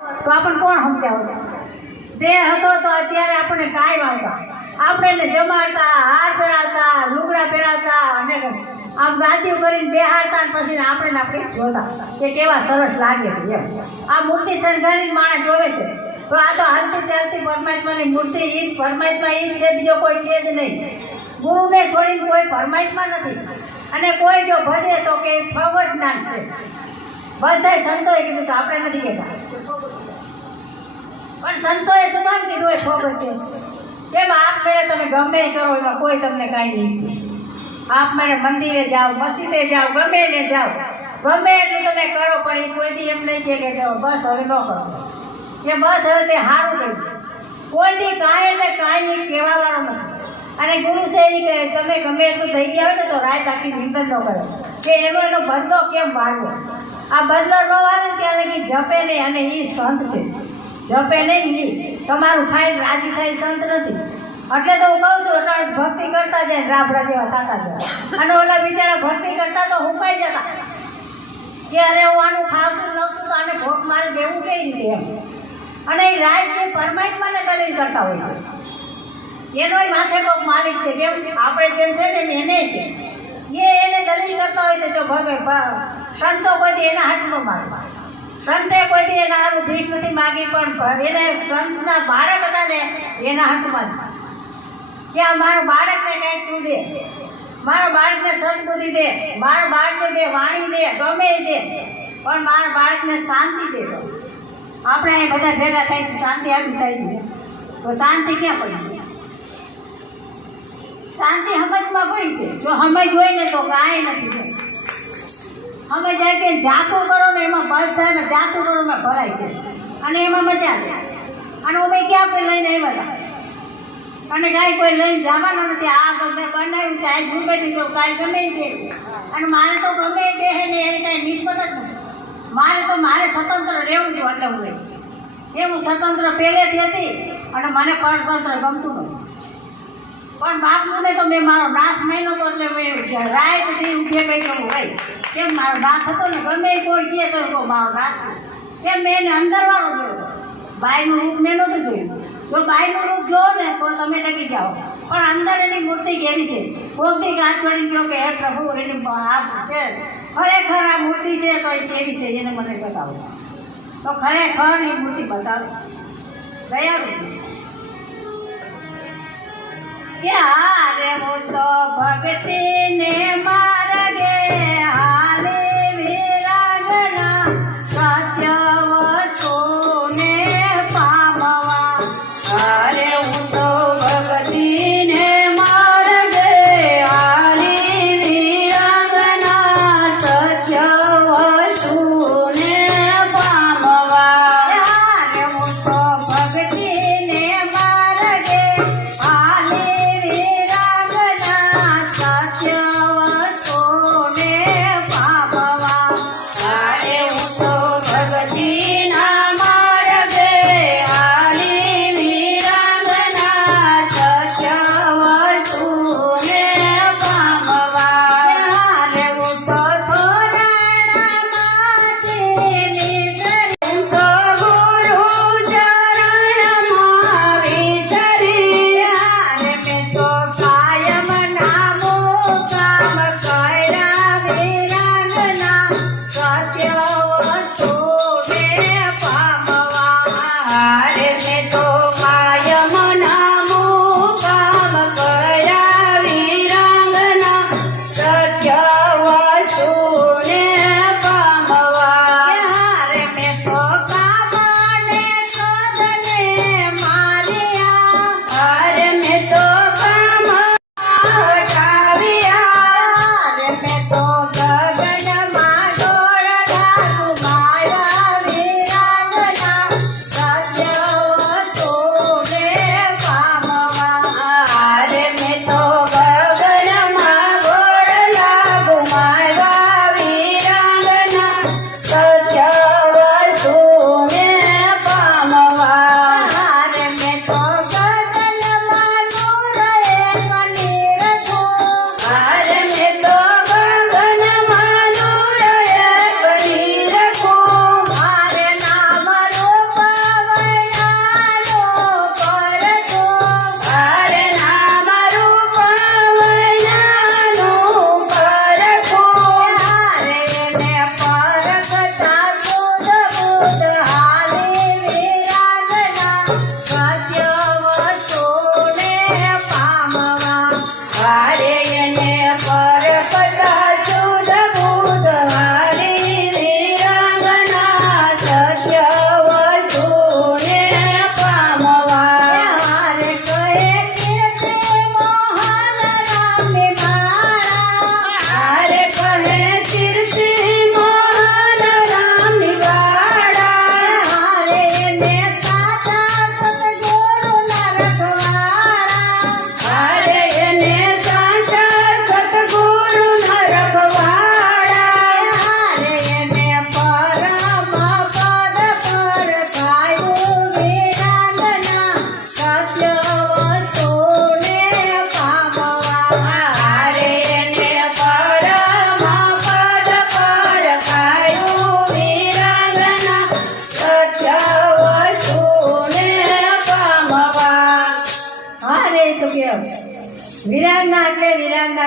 તો આપણને કોણ સમજાવતા દેહ હતો તો અત્યારે આપણને કાંઈ વાંધા આપણે એને જમાડતા, હાર પહેરાવતા, લુગડા પહેરાતા અને આમ ગાદીઓ કરીને બેહાડતા પછી આપણે આપણે જોતા. કે કેવા સરસ લાગે છે એમ. આ મૂર્તિ શણગારીને માણસ જોવે છે. તો આ તો હાલતી ચાલતી પરમાત્માની મૂર્તિ એ જ, પરમાત્મા એ જ છે, બીજો કોઈ છે જ નહીં. ગુરુને છોડીને કોઈ પરમાત્મા નથી. અને કોઈ જો ભજે તો કે ફવ જ્ઞાન છે. બધા સંતોએ કીધું કે આપણે નથી કહેતા. પણ સંતોએ શું કામ કીધું એ ખબર છે. કેમ આપ મેળે તમે ગમે કરો, એમાં કોઈ તમને કાંઈ નહીં. આપ મેળે મંદિરે જાઓ, મસ્જિદે જાઓ, ગમે એને જાઓ. ગમે એટલું તમે કરો, પણ એ કોઈ દી એમ નહીં કે જાઓ. બસ હવે ન કરો. કે બસ હવે તે સારું થયું કોઈ દી કાંઈ એટલે કાંઈ કહેવા વાળો નથી. અને ગુરુ છે કહે, તમે ગમે એટલું થઈ ગયા હોય ને, તો રાત આખી નિંદન ન કરો. કે એનો એનો બદલો કેમ વાળવો આ બદલો ન વાળે ત્યાં લગી જપે નહીં અને એ સંત છે. જપે નહીં તમારું ફાઇલ રાજી થાય સંત નથી. એટલે તો હું કહું છું, અટાણે ભક્તિ કરતા જાય રાબડા જેવા થતા જાય. અને ઓલા બિચારા ભક્તિ કરતા તો હુકાઈ જતા? કે અરે હું આનું ખાવતું નહોતું તો આને ભોગ મારે દેવું કઈ રીતે એમ? અને એ રાજ જે પરમાત્માને દલીલ કરતા હોય છે. એનોય માથે કોક માલિક છે. જેમ આપણે જેમ છે ને એને છે. એ દલીલ કરતા હોય તો જો ભગે સંતો કોઈ એના હાથમાં માગવા સંતે કોઈ દી એના હારું ભીખ નથી માગી, પણ એને સંતના બાળક હતા ને, એના હાથમાં જ કે આ મારા બાળકને કંઈક તું દે. મારા બાળકને સદબુદ્ધિ દે. મારા બાળકને બે વાણી દે, ગમે દે. પણ મારા બાળકને શાંતિ દે. આપણે બધા ભેગા થાય શાંતિ આવી થાય તો શાંતિ ક્યાં પડી? શાંતિ સમજમાં પડી છે. જો સમજ હોય ને તો કાંઈ નથી સમજ જાય કે જાતું કરો ને એમાં બસ થાય ને જાતું કરો ને ભરાય છે. અને એમાં મજા છે અને અમે ક્યાં આપણે લઈને આવ્યા હતા? અને કાંઈ કોઈ લઈને જવાનું નથી. આ બધે બનાવ્યું છે. આજ બેઠી તો કાંઈ ગમે છે. અને મારે તો ગમે તે હે ને એને કાંઈ નિસ્બત જ નથી. મારે તો મારે સ્વતંત્ર રહેવું જોઈએ એટલે હું એ હું સ્વતંત્ર પહેલેથી હતી અને મને પરતંત્ર ગમતું નથી. પણ બાપને તો મેં મારો નાથ મહિનો તો એટલે મેં રાયથી ઉઠે બેઠો હું, ભાઈ. કેમ મારો નાથ હતો ને ગમે કોઈ કહે તો મારો નાથ. કેમ મેં એને અંદર વાળો જોયો બાઈનું રૂપ મેં નહોતું જોયું. જો બાઈનું રૂપ જોવો ને તો તમે ડગી જાઓ. પણ અંદર એની મૂર્તિ કેવી છે? કોકથી હાથ છોડીને કહો કે, હે પ્રભુ, એની આ છે. ખરેખર આ મૂર્તિ છે તો એ કેવી છે? એને મને બતાવો. તો ખરેખર એ મૂર્તિ બતાવો. દયાળુ છે. કે હારે હું તો ભક્તિને માર્ગે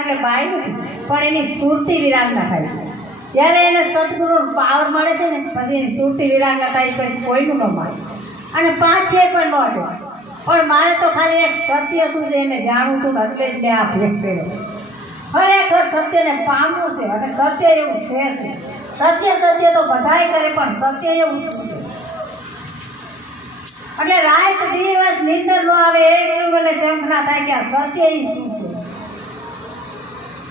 વિરાંગના એટલે પણ એની સુરતી વિરાજના થાય જ્યારે એને સદગુરુ પાવર મળે છે ને, પછી એની સુરતી વિરાજના થાય પછી કોઈનું ન મળે. અને પાછી પણ ન અટે પણ મારે તો ખાલી એક સત્ય શું છે એને જાણવું હતું એટલે જ મેં આ ભેટ કર્યો. ખરેખર સત્યને પામવું છે, અને સત્ય એવું છે શું? સત્ય સત્ય તો બધાય કરે, પણ સત્ય એવું શું છે? એટલે રાત દિવસ નિંદર ન આવે એટલું મને ઝંખના થાય કે આ સત્ય એ શું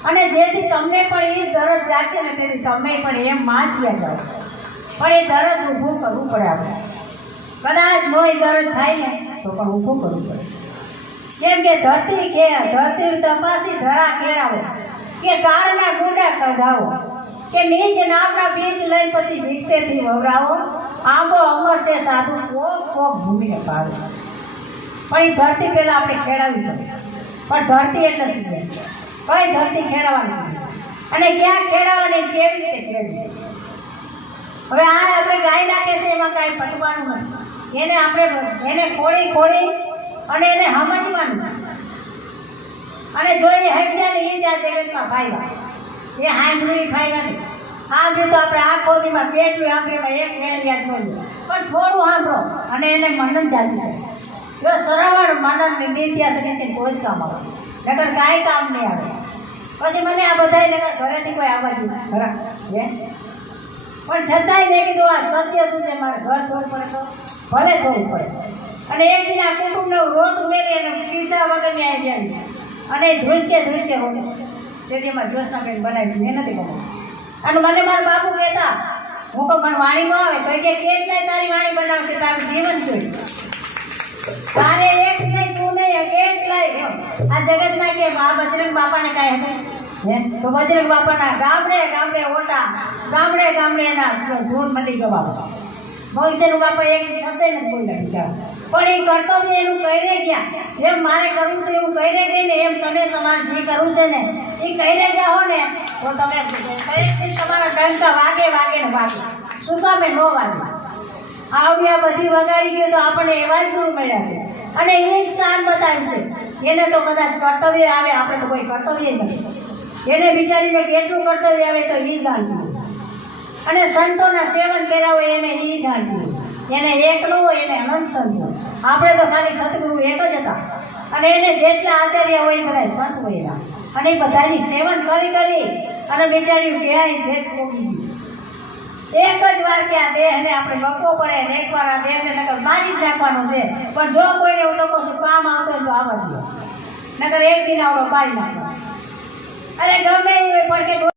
અને જેથી તમને પણ એ દરજ જાગશે ને તેથી તમે પણ એમ માચવ્યા જાઓ. પણ એ દરજ ઊભું કરવું પડે આપણે. કદાચ મોય દરજ થાય ને, તો પણ ઊભું કરવું પડે. કેમ કે ધરતી કે ધરતી તપાસી ધરા કેળાવો. કે કાળના ગુંડા કઢાવો. કે નીચ નામના બીજ લઈ પછી જીતેથી વવરાવો. આંબો, અમર છે, સાધુ કોક કોક ભૂમિને પાડો પણ એ ધરતી પહેલાં આપણે ખેડાવી પડે. પણ ધરતી એટલે શું કઈ ધરતી ખેડવાની અને ક્યાં ખેડાવવાની ને કેવી રીતે ખેડવી હવે આ આપણે ગાય નાખે છે, એમાં કાંઈ પતવાનું નથી. એને આપણે એને ખોળી ખોળી અને એને સમજવાનું. અને જો એ હટ્યા ને એ જ આ જગતમાં ફાયદા એ હાંભળી ફાયદા નથી. સાંભળ્યું તો આપણે આ ખોદીમાં કેટલું સાંભળ્યું એક મેળ યાદ કર્યું પણ થોડું સાંભળો અને એને મનન ચાલી જાય જો સરવાળ મનન નિધિ ત્યાં શકે છે જ કામ આવે નકર કાંઈ કામ નહીં આવે. પછી મને આ બધાય નકર ઘરેથી કોઈ આવવા દીધું ખરા? હે? પણ છતાંય મેં કીધું, આ સત્ય શું છે? મારે ઘર છોડવું પડે તો? ભલે છોડવું પડે. અને એક દિન આ કુટુંબનો રોત ઉમેરી અને પીધા વગરની આવી જાય અને ધ્રુજકે ધ્રુજકે હોય તેથી એમાં કંઈ બનાવી મેં નથી બનાવી. અને મને મારા બાપુ કહેતા, હું તો પણ વાણીમાં આવે. તો કે, કેટલાય તારી વાણી બનાવશે તારું જીવન જોઈ. તારે એક આ જગતના કે આ બજરંગ બાપાને કાંઈ હતું? તો બજરંગ બાપાના ગામડે ગામડે ઓટા, ગામડે ગામડે એના ધૂન મળી ગવા ભગતનું બાપા એક શબ્દ નથી બોલ્યા પણ એ કર્તવ્ય એનું કહીને ગયા. જેમ મારે કરવું તો એવું કહીને ગઈ ને એમ તમે તમારે જે કરવું છે ને એ કહીને ગયા હો ને તો તમે તમારા ડંકા વાગે વાગે ને વાગે. શું કામે ન વાગે? આવ્યા બધી વગાડી ગયો તો આપણને એવા જ ગુરુ મળ્યા છે. અને એ જ સ્થાન બતાવશે એને તો કદાચ કર્તવ્ય આવે, આપણે તો કોઈ કર્તવ્ય નથી. એને બિચારીને કેટલું કર્તવ્ય આવે તો એ જાણવું અને સંતોના સેવન કર્યા હોય એને એ જાણવું એને એકલો હોય, એને અનંત સંતો આપણે તો ખાલી સતગુરુ એક જ હતા. અને એને જેટલા આચાર્ય હોય એ બધા સંત હોય અને બધાની સેવન કરી કરી અને બિચારી ક્યાંય ભેટ મૂકી એક જ વાર કે આ દેહને આપણે લખવો પડે ને એકવાર આ દેહને નકર મારી જ નાખવાનો છે. પણ જો કોઈને હું લખો છું કામ આવતો તો આવવા દો નકર એક દિન આવડો મારી નાખવાનો. અરે ગમે એ પડકે